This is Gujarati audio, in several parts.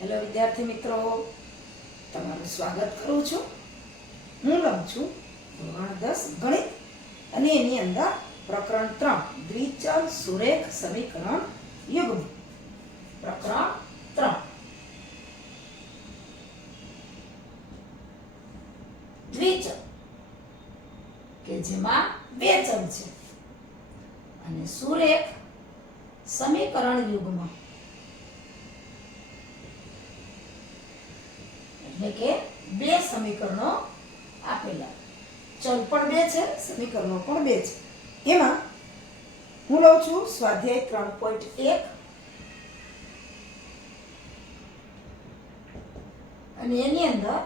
હેલો વિદ્યાર્થી મિત્રો, તમારું સ્વાગત કરું છું. હું લઉં છું ધોરણ 10 ગણિત અને એની અંદર પ્રકરણ 3 દ્વિચલ સુરેખ સમીકરણ યુગ્મ. પ્રકરણ 3 દ્વિચલ કે જેમાં બે ચલ છે અને સુરેખ સમીકરણ યુગ્મ એટલે કે બે સમીકરણો આપેલા. ચલ પણ બે છે, સમીકરણો પણ બે છે. એમાં હું લઉં છું સ્વાધ્યાય 3.1 અને એની અંદર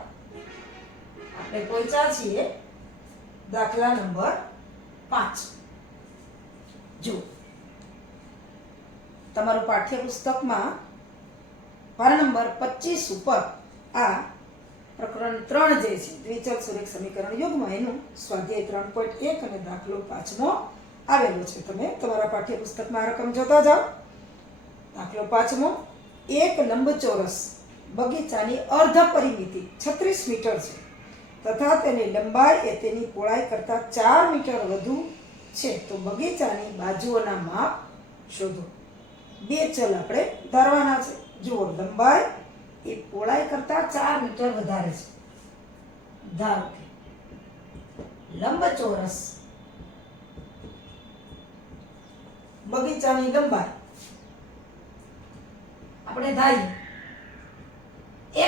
આપણે પહોંચ્યા છીએ દાખલા નંબર 5. જો તમારું પાઠ્યપુસ્તકમાં પાના નંબર 25 ઉપર આ પ્રકરણ 3 જે છે દ્વિચલ સુરેખ સમીકરણ યુગ્મ એનું સ્વાધ્યાય 3.1 અને દાખલો 5મો આવેલો છે. તમે તમારા પાઠ્યપુસ્તકમાં આ રકમ જોતા જાઓ. દાખલો 5મો, એક લંબચોરસ બગીચાની અર્ધ પરિમિતિ 36 મીટર છે તથા તેની લંબાઈ એ તેની પહોળાઈ કરતાં 4 મીટર વધુ છે, તો બગીચાની બાજુઓના માપ શોધો. બે ચલ આપણે ધારવાના છે. જુઓ, લંબાઈ એ પહોળાઈ કરતાં 4 મીટર વધારે છે. ધારો કે લંબચોરસ બગીચાની લંબાઈ આપણે ધારીએ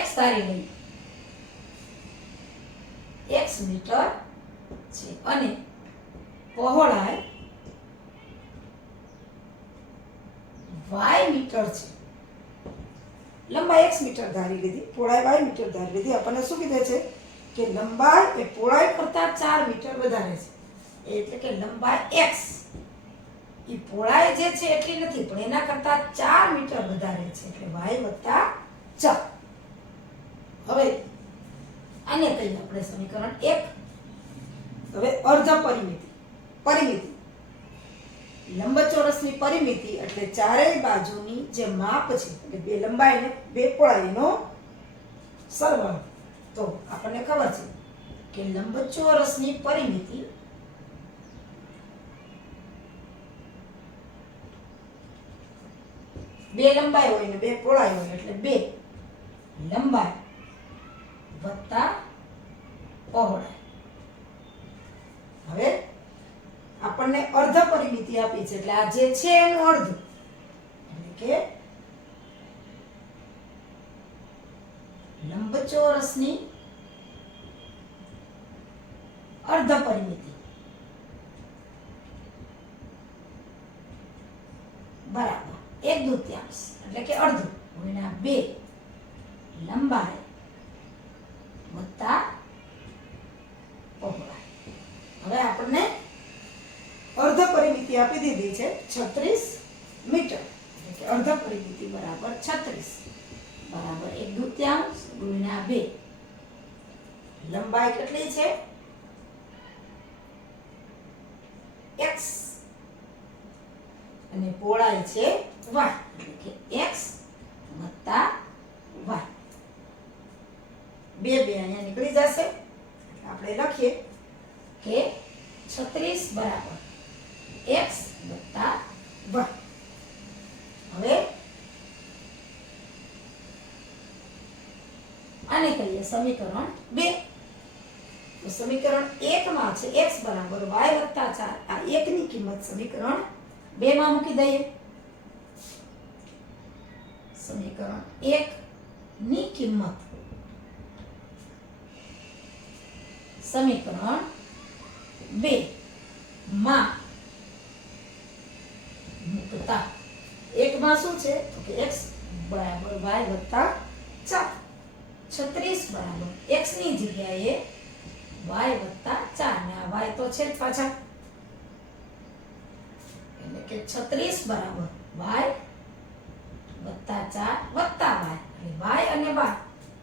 x ધારી લઈએ, x મીટર છે અને પહોળાઈ y મીટર છે. લંબાઈ x મીટર ધારી લીધી, પહોળાઈ y મીટર ધારી લીધી. આપણને શું કીધે છે કે લંબાઈ એ પહોળાઈ કરતાં 4 મીટર વધારે છે, એટલે કે લંબાઈ x એ પહોળાઈ જે છે એટલી નથી પણ એના કરતાં 4 મીટર વધારે છે, એટલે y વત્તા 4. હવે આને કહીએ આપણે સમીકરણ 1. હવે અર્ધ પરિમિતિ લંબચોરસની પરિમિતિ એટલે ચારેય બાજુની જે માપ છે એટલે બે લંબાઈ ને બે પહોળાઈનો સરવાળો. તો આપણને ખબર છે કે લંબચોરસની પરિમિતિ બે લંબાઈ હોય ને બે પહોળાઈ હોય એટલે બે લંબાઈ વત્તા પહોળાઈ. હવે આપણને અર્ધ પરિમિતિ આપી છે એટલે આ જે છે એનું અર્ધ એટલે કે લંબચોરસની અર્ધ પરિમિતિ બરાબર 1/2 એટલે કે અર્ધ ગુણ્યા 2 લંબાઈ વત્તા પહોળાઈ. હવે આપણને અર્ધ પરિમિતિ આપી દીધી છે 36 મીટર એટલે કે અર્ધ પરિમિતિ બરાબર 36 બરાબર 1/2 ગુણ્યા 2. લંબાઈ કેટલી છે x અને પહોળાઈ છે y એટલે કે x વત્તા y. બે અહીંયા નીકળી જશે એટલે આપણે લખીએ કે 36 બરાબર x વત્તા y. હવે આને કહીએ સમીકરણ 2. તો સમીકરણ 1 માં છે x બરાબર y વત્તા 4. આ 1 ની કિંમત સમીકરણ 2 માં મૂકી દઈએ. સમીકરણ 1 ની કિંમત સમીકરણ 2 માં મૂકતા 1 માં શું છે તો કે x બરાબર y વત્તા 4. 36 બરાબર x ની જગ્યાએ y વત્તા 4 ને આ y તો છે જ પાછા એટલે કે 36 બરાબર y વત્તા 4 વત્તા y અને y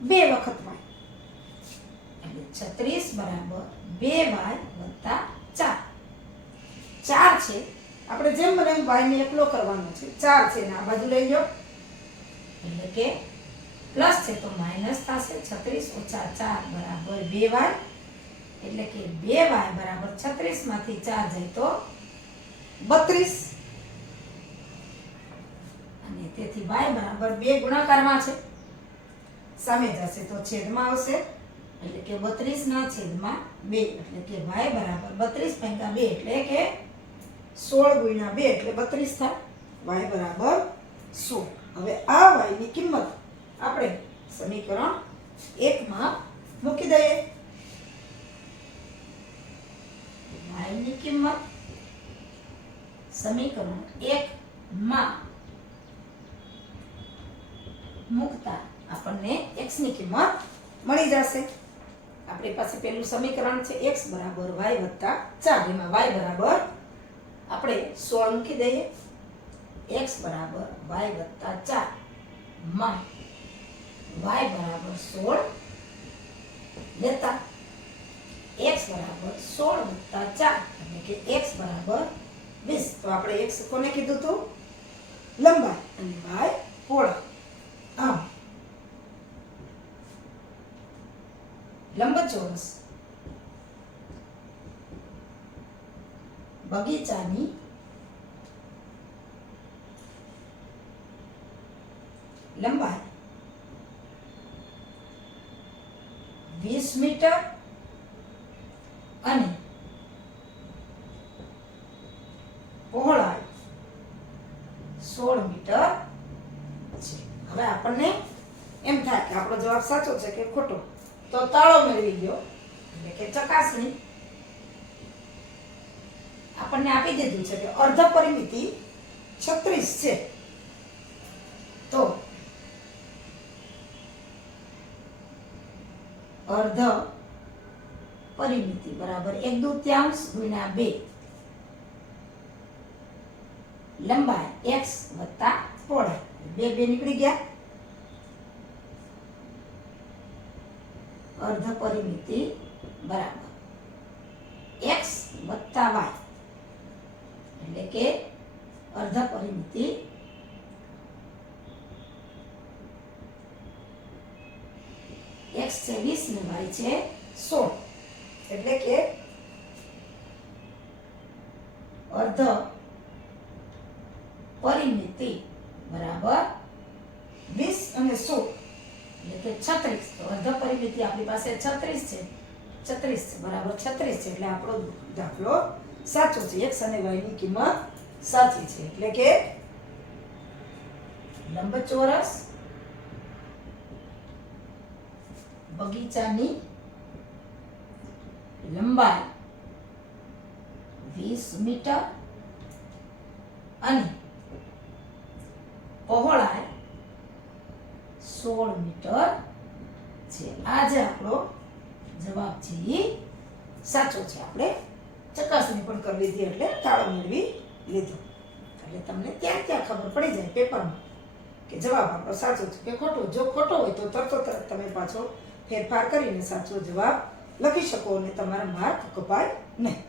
બે વખત y એટલે 36 બરાબર 2y વત્તા 4. 4 છે આપણે જેમ બને y ને એકલો કરવાનો છે. 4 છે ને આ બાજુ લઈ લો એટલે કે પ્લસ છે તો માઇનસ થશે 36 ઓછા 4 બરાબર 2y, એટલે કે 2y બરાબર 36 માંથી 4 જાય તો 32, અને તેથી y બરાબર 2 ગુણાકારમાં છે, સામે જશે તો છેદમાં આવશે, એટલે કે 32 ના છેદમાં 2, એટલે કે y બરાબર 32 ભાગ્યા 2 એટલે કે 16 ગુણ્યા 2 એટલે 32 થાય, y બરાબર 16. હવે આ y ની કિંમત આપણે સમીકરણ 1 માં મૂકી દઈએ. y ની કિંમત સમીકરણ 1 માં મૂકતા આપણને x ની કિંમત મળી જશે. આપણી પાસે પેલું સમીકરણ છે x બરાબર y વત્તા 4, એમાં y બરાબર આપણે 16 મૂકી દઈએ. x બરાબર y વત્તા 4 માં y બરાબર 16 લેતા x બરાબર 16 વત્તા 4 એટલે કે x બરાબર 20. તો આપણે x કોને કીધું હતું? લંબાઈ, અને y પહોળાઈ. આમ લંબચોરસ બગીચાની લંબાઈ 20 મીટર અને પહોળાઈ 16 મીટર છે. હવે આપણને એમ થાય કે આપણો જવાબ સાચો છે કે ખોટો, તો તાળો મેળવી ગયો, એટલે કે ચકાસણી. આપણને આપી દીધું છે કે અર્ધ પરિમિતિ 36 છે, તો અર્ધ પરિમિતિ બરાબર 1/2 ગુણ્યા 2 લંબાઈ x વત્તા પહોળાઈ, 2 નીકળી ગયા. અર્ધ પરિમિતિ બરાબર x વત્તા y, એટલે કે અર્ધ પરિમિતિ x છે 20 ને y છે 16, એટલે કે અર્ધ પરિમિતિ બરાબર 20 અને 16 એટલે કે 36. તો અર્ધ પરિમિતિ આપણી પાસે 36 છે, 36 બરાબર 36 છે, એટલે આપણો દાખલો સાચો છે. x અને y ની કિંમત સાચી છે, એટલે કે લંબચોરસ બગીચાની લંબાઈ 20 મીટર અને પહોળાઈ 16 મીટર છે. આ જે આપણો જવાબ છે એ સાચો છે. આપણે ચકાસણી પણ કરી લીધી, એટલે તાળો મેળવી લીધો. એટલે તમને ત્યાં ખબર પડી જાય પેપરમાં કે જવાબ આપણો સાચો છે કે ખોટો. જો ખોટો હોય તો તરત તમે પાછો ફેરફાર કરીને સાચો જવાબ લખી શકો અને તમારા માર્ક કપાય નહીં.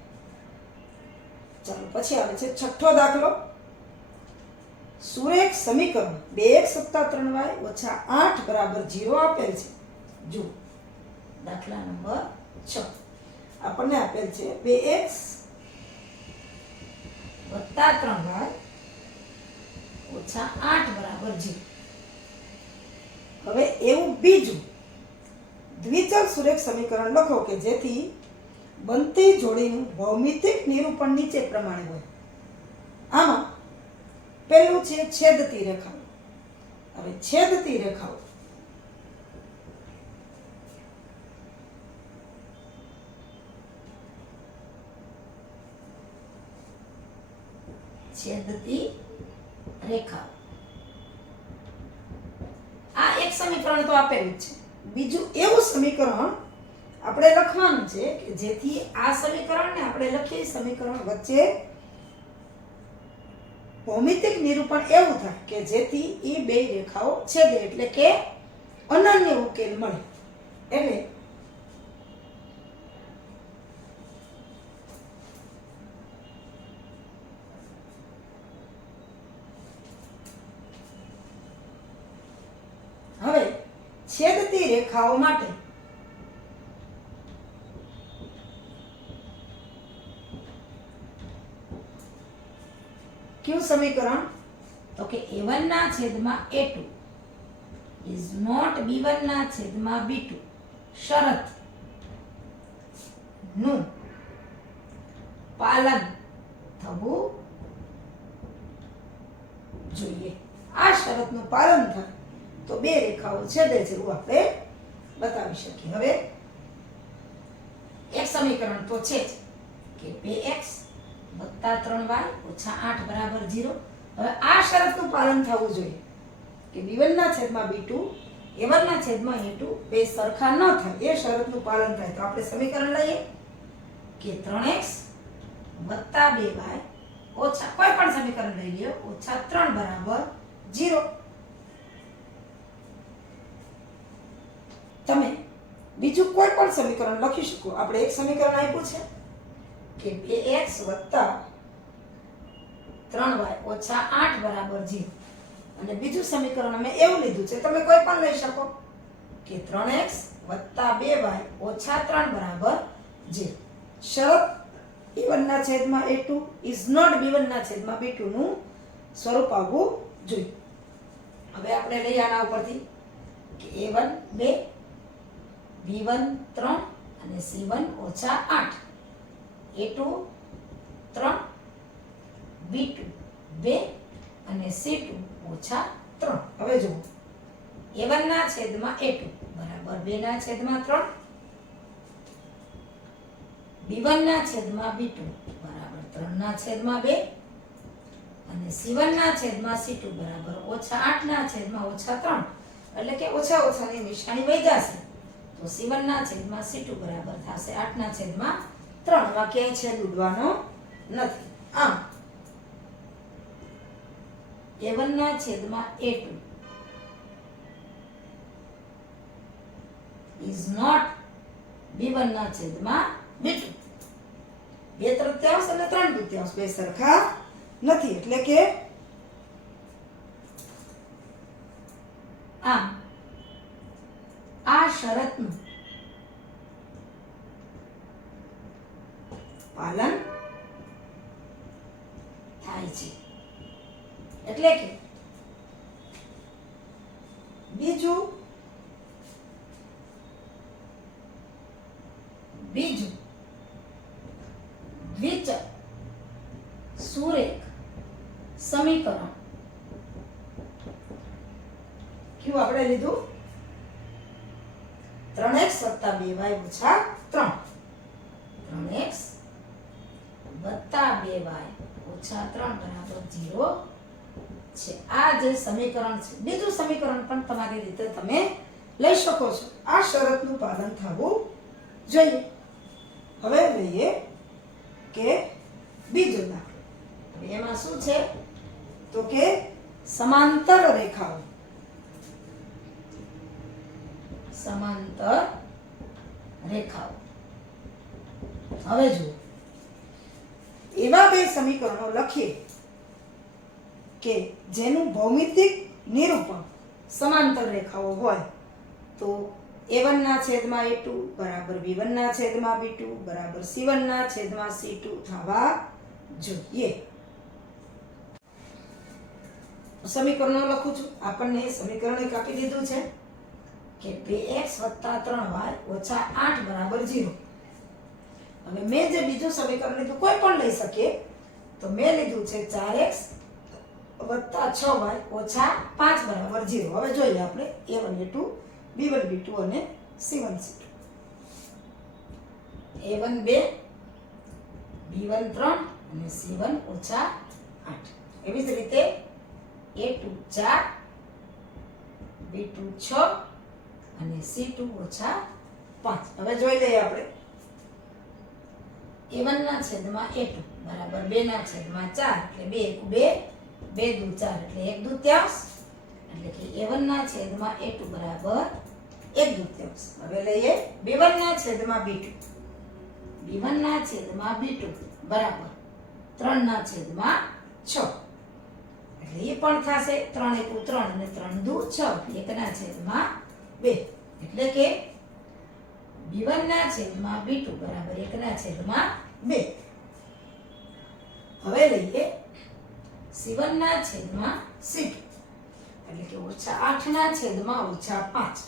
ચાલો પછી આવે છે છઠ્ઠો દાખલો. સુરેખ સમીકરણ 2x + 3y - 8 બરાબર 0 આપેલ છે. જો દાખલા નંબર 6 આપણને આપેલ છે 2x + 3y - 8 બરાબર 0. હવે એવું બીજું દ્વિચલ સુરેખ સમીકરણ લખો કે જેથી બનતી જોડીનું ભૌમિતિક નિરૂપણ નીચે પ્રમાણે હોય. આમાં પહેલું છે છેદતી રેખાઓ. હવે છેદતી રેખાઓ આ એક સમીકરણ તો આપેલું છે. બીજું એવું સમીકરણ આપણે લખવાનું છે કે જેથી આ સમીકરણને આપણે લખીએ સમીકરણ વચ્ચે ભૌમિતિક નિરૂપણ એવું થાય કે જેથી એ બે રેખાઓ છેદે, એટલે કે અનન્ય ઉકેલ મળે. એટલે હવે છેદતી રેખાઓ માટે કયું સમીકરણ? તો કે a1 ના છેદમાં a2 is not b1 ના છેદમાં b2 શરત નું પાલન થવું જોઈએ. આ શરતનું પાલન થાય તો બે રેખાઓ છેદે છે એવું આપણે બતાવી શકીએ. હવે એક સમીકરણ તો છે જ કે 2x + 3y - 8 બરાબર 0. હવે આ શરતનું પાલન થવું જોઈએ કે b1 ના છેદમાં b2 a1 ના છેદમાં a2 બે સરખા ન થાય. એ શરતનું પાલન થાય તો આપણે સમીકરણ લઈએ કે 3x + 2y ઓછા કોઈ પણ સમીકરણ લઈ લ્યો -3 બરાબર 0. તમે બીજું કોઈ પણ સમીકરણ લખી શકો. આપણે એક સમીકરણ આપ્યું છે કે 2x + 3y - 8 બરાબર 0. અને બીજું સમીકરણ અમે એવું લીધું છે, તમે કોઈ પણ લઈ શકો કે 3x + 2y - 3 બરાબર 0. શરત a1 ના છેદમાં a2 is not b1 ના છેદમાં b2 નું સ્વરૂપ આવવું જોઈએ. હવે આપણે લઈ આના ઉપરથી કે a1 2 b1 3 અને c1 - 8 a2 3 b2 2 અને c2 - 3. હવે જુઓ a1 ના છેદમાં a2 બરાબર 2 ના છેદમાં 3 b1 ના છેદમાં b2 બરાબર 3 ના છેદમાં 2 અને c1 ના છેદમાં c2 બરાબર -8 ના છેદમાં -3. એટલે કે ઓછા ઓછાની નિશાની વહી જશે તો c1 ના છેદમાં c2 બરાબર થશે 8 ના છેદમાં 3. માં ક્યાંય છેદ ઉડવાનો નથી. આમ a1 ના છેદમાં a2 is not b1 ના છેદમાં b2. 2/3 અને 3/3 બે સરખા નથી. એટલે કે આમ આ શરતનું પાલન થાય છે. એટલે કે બીજું દ્વિચલ સુરેખ સમીકરણ કયું આપણે લીધું? 3x + 2y - 3. 3x + 2y - 3 બરાબર 0 છે. આ જે સમીકરણ છે. બીજું સમીકરણ પણ તમારી રીતે તમે લઈ શકો છો. આ શરતનું પાલન થવું જોઈએ. હવે લઈએ કે બીજો દાખલો. હવે એમાં શું છે તો કે સમાંતર રેખાઓ. હવે જુઓ એવા બે સમીકરણો લખીએ કે જેનું ભૌમિતિક નિરૂપણ સમાંતર રેખાઓ હોય તો a1 ના છેદમાં a2 બરાબર b1 ના છેદમાં b2 બરાબર c1 ના છેદમાં c2 થવા જોઈએ. સમીકરણો લખું છું. આપણને સમીકરણ એક આપી દીધું છે કે 2x + 3y - 8 બરાબર 0. હવે મેં જે બીજું સમીકરણ લીધું કોઈ પણ લઈ શકીએ તો મેં લીધું છે 4x + 6y - 5 બરાબર 0. હવે જોઈએ આપણે a1 a2 b1 b2 અને c1 c2. a1 2 b1 3 અને c1 - 8. એવી જ રીતે a2 4 b2 6 અને c2 - 5. હવે જોઈ લઈએ આપણે a1 ના છેદમાં a2 બરાબર 2 ના છેદમાં 4 એટલે 2 × 2 2 × 4 એટલે 1/2. એટલે કે a1 ના છેદમાં a2 બરાબર 1/2. હવે લઈએ b1 ના છેદમાં b2. b1 ના છેદમાં b2 બરાબર 3 ના છેદમાં 6. એટલે એ પણ થશે 3 × 1 3 અને 3 × 2 6 એટલે 1 ના છેદમાં 2 એટલે કે b1 ના છેદમાં b2 બરાબર 1 ના છેદમાં 2. હવે લઈએ c1 ના છેદમાં c2 એટલે કે -8 ના છેદમાં -5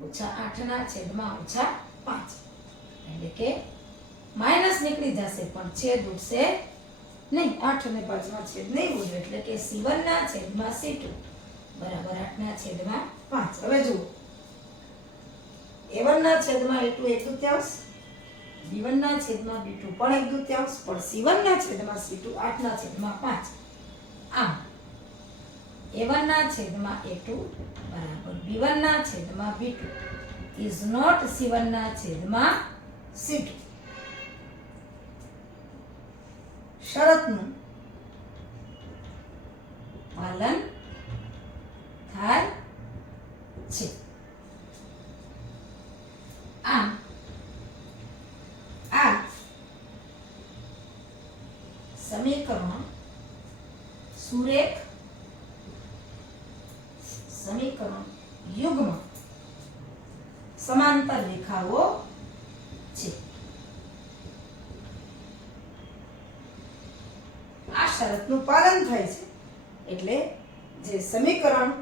-8 ના છેદમાં -5 એટલે કે માઈનસ નીકળી જશે પણ છેદ ઉડશે નહીં. 8 અને 5 માં છેદ નહીં ઉડે એટલે કે c1 ના છેદમાં c2 બરાબર 8 ના છેદમાં 5. હવે જુઓ a1 ના છેદમાં a2 1/2, b1 ના છેદમાં b2 પણ 1/2, પણ c1 ના છેદમાં c2 8 ના છેદમાં 5. આમ a1 ના છેદમાં a2 બરાબર b1 ના છેદમાં b2 is not c1 ના છેદમાં c2. શરતનું પાલન થાય છે. આમ આ સમીકરણ સુરેખ સમીકરણ યુગ્મ સમાંતર રેખાઓ છે. આ શરતનું પાલન થાય છે એટલે જે સમીકરણ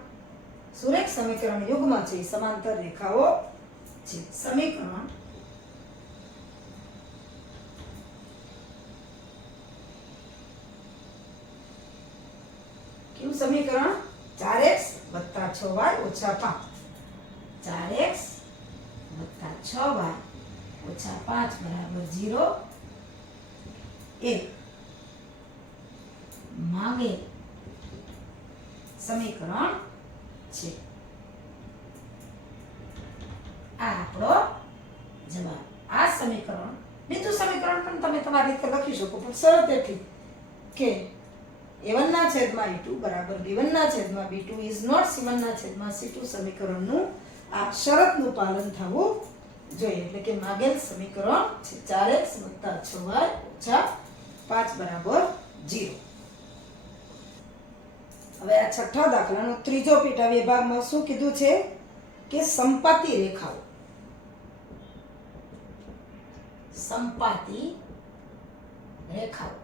સુરેખ સમીકરણ યુગ્મ છે એ સમાંતર રેખાઓ છે. સમીકરણ કેવું સમીકરણ 4x + 6y - 5 4x + 6y - 5 બરાબર 0 1 માંગે સમીકરણ છે. આ આપણો જવાબ. આ સમીકરણ બીજું સમીકરણ પણ તમે તમારી રીતે લખી શકો પણ શરત એટલી કે a1 ના છેદમાં a2 બરાબર b1 ના છેદમાં b2 is not c1 ના છેદમાં c2 સમીકરણનું આ શરતનું પાલન થવું જોઈએ. એટલે કે માગેલ સમીકરણ છે 4x + 6y - 5 બરાબર 0. હવે આ છઠ્ઠા દાખલાનો ત્રીજો પેટા વિભાગમાં શું કીધું છે કે સંપાતી રેખાઓ. સંપાતી રેખાઓ.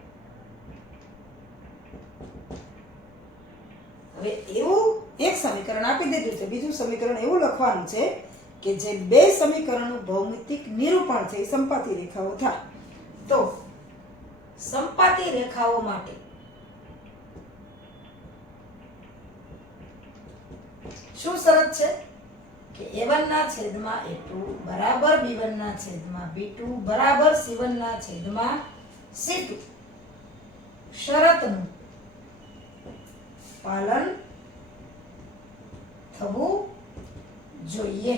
હવે એવું એક સમીકરણ આપી દીધું છે. બીજું સમીકરણ એવું લખવાનું છે કે જે બે સમીકરણનું ભૌમિતિક નિરૂપણ છે એ સંપાતી રેખાઓ થાય. તો સંપાતી રેખાઓ માટે શું શરત છે કે a1 ના છેદમાં a2 બરાબર b1 ના છેદમાં b2 બરાબર c1 ના છેદમાં c2 શરતનું પાલન થવું જોઈએ.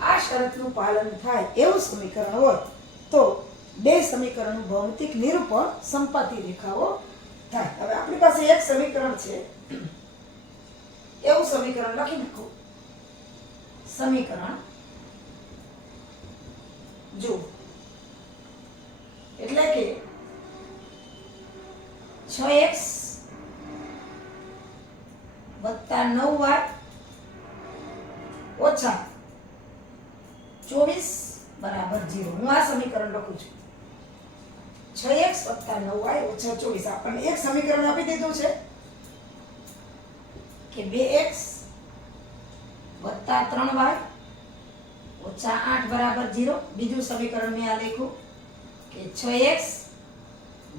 આ શરતનું પાલન થાય એવું સમીકરણ હોય તો બે સમીકરણનું ભૌમિતિક નિરૂપણ સંપાતી રેખાઓ થાય. હવે આપણી પાસે એક સમીકરણ છે એવું સમીકરણ લખી નાખો. સમીકરણ જો એટલે કે 6x + 9y - 24 બરાબર 0. હું આ સમીકરણ લખું છું. 6x + 9y - 24. આપણને એક સમીકરણ આપી દીધું છે કે 2x + 3y - 8 બરાબર 0. બીજું સમીકરણ મેં આ લખ્યું કે 6x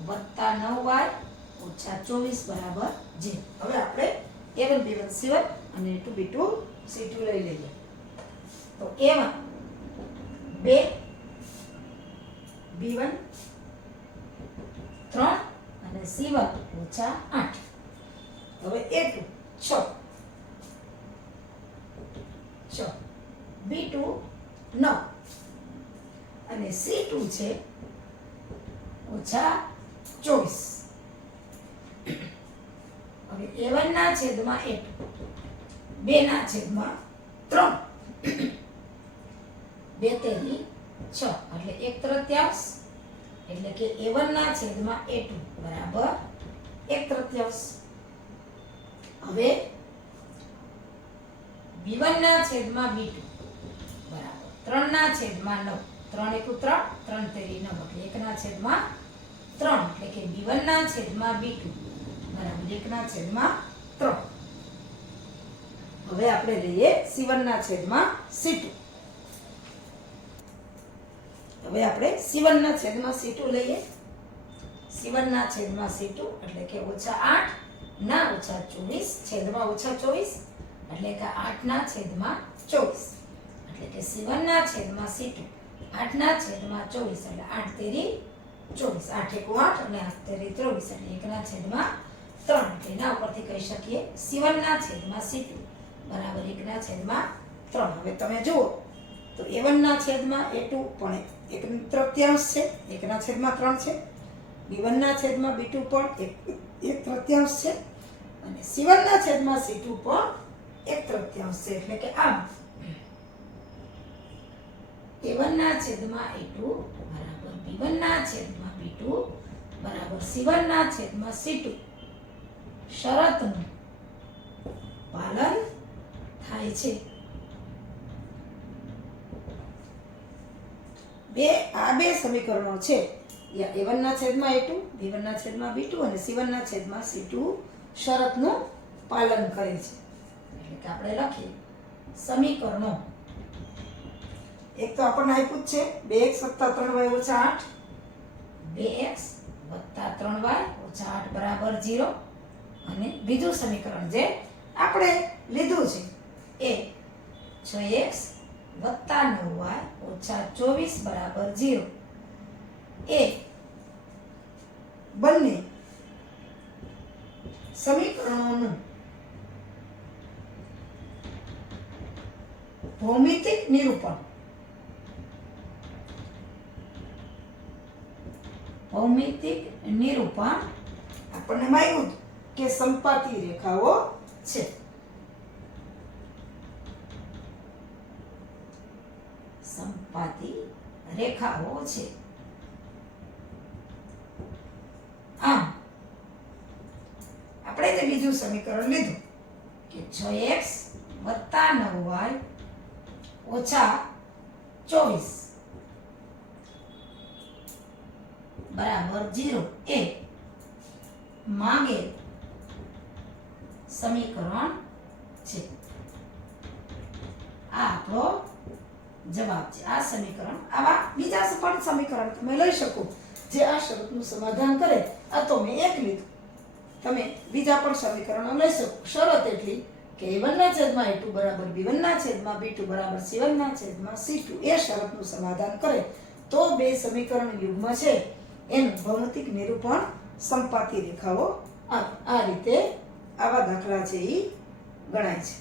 + 9y - 24 બરાબર 0. હવે આપણે a1 b1 c1 અને a2 b2 c2 લઈ લઈએ. તો a1 2 b1 3 અને c1 - 8. હવે a2 6 b2 9 અને c2 છે -24. હવે a1 ના છેદમાં a2 2 ના છેદમાં 3 2 તેરી 6 એટલે 1/3 એટલે કે a1 ના છેદમાં a2 બરાબર 1/3. હવે v1 ના છેદમાં v2 બરાબર 3 ના છેદમાં 9, 3 એકુ 3, 3 તેરી 9 એટલે 1 ના છેદમાં 3 એટલે કે v1 ના છેદમાં v2 બરાબર 1 ના છેદમાં 3. હવે આપણે લઈએ c1 ના છેદમાં c2. હવે આપણે c1 ના છેદમાં c2 લઈએ. c1 ના છેદમાં c2 એટલે કે -8 ના -24 છેદમાં -24 એટલે કે 8 ના છેદમાં 24 એટલે કે c1 ના છેદમાં c2 8 ના છેદમાં 24 એટલે 8 તેરી 24, 8 એકુ 8 અને 8 તેરી 23 એટલે 1 ના છેદમાં 3 એટલે એના ઉપરથી કહી શકીએ c1 ના છેદમાં c2 બરાબર 1 ના છેદમાં 3. હવે તમે જુઓ તો a1 ના છેદમાં a2 પણ 1/3 છે, 1 ના છેદમાં 3 છે. b1 ના છેદમાં b2 પણ 1/3 છે અને c1 ના છેદમાં c2 પણ 1/3 છે. એટલે કે આમ a1 ના છેદમાં a2 બરાબર b1 ના છેદમાં b2 બરાબર c1 ના છેદમાં c2 શરતનું પાલન થાય છે. આ બે સમીકરણો છે a1 ના છેદમાં a2, b1 ના છેદમાં b2 અને c1 ના છેદમાં c2 શરતનું પાલન કરે છે. એટલે કે આપણે લખીએ સમીકરણો. એક તો આપણને આપ્યું જ છે 2x + 3y - 8, 2x + 3y - 8 બરાબર 0 અને બીજું સમીકરણ જે આપણે લીધું છે એ 6x + 9y - 24 બરાબર 0. એ બંને સમીકરણોનું ભૌમિતિક નિરૂપણ આપણને માન્યું કે સંપાતી રેખાઓ છે. સંપાતી રેખાઓ છે. આમ આપણે જે બીજું સમીકરણ લીધું કે 6x + 9y - 24 બરાબર 0 એ માંગેલ સમીકરણ છે. આ આપણો જવાબ છે. આ સમીકરણ આવા બીજા પણ સમીકરણ તમે લઈ શકો જે આ શરતનું સમાધાન કરે. આ તો મેં એક લીધું, તમે બીજા પણ સમીકરણો લઈ શકો. શરત એટલી કે a1 ના છેદમાં a2 બરાબર b1 ના છેદમાં b2 બરાબર c1 ના છેદમાં c2 એ શરતનું સમાધાન કરે તો બે સમીકરણ યુગ્મ છે એનું ભૌમિતિક નિરૂપણ સંપાતી રેખાઓ આવે. આ રીતે આવા દાખલા છે એ ગણાય છે.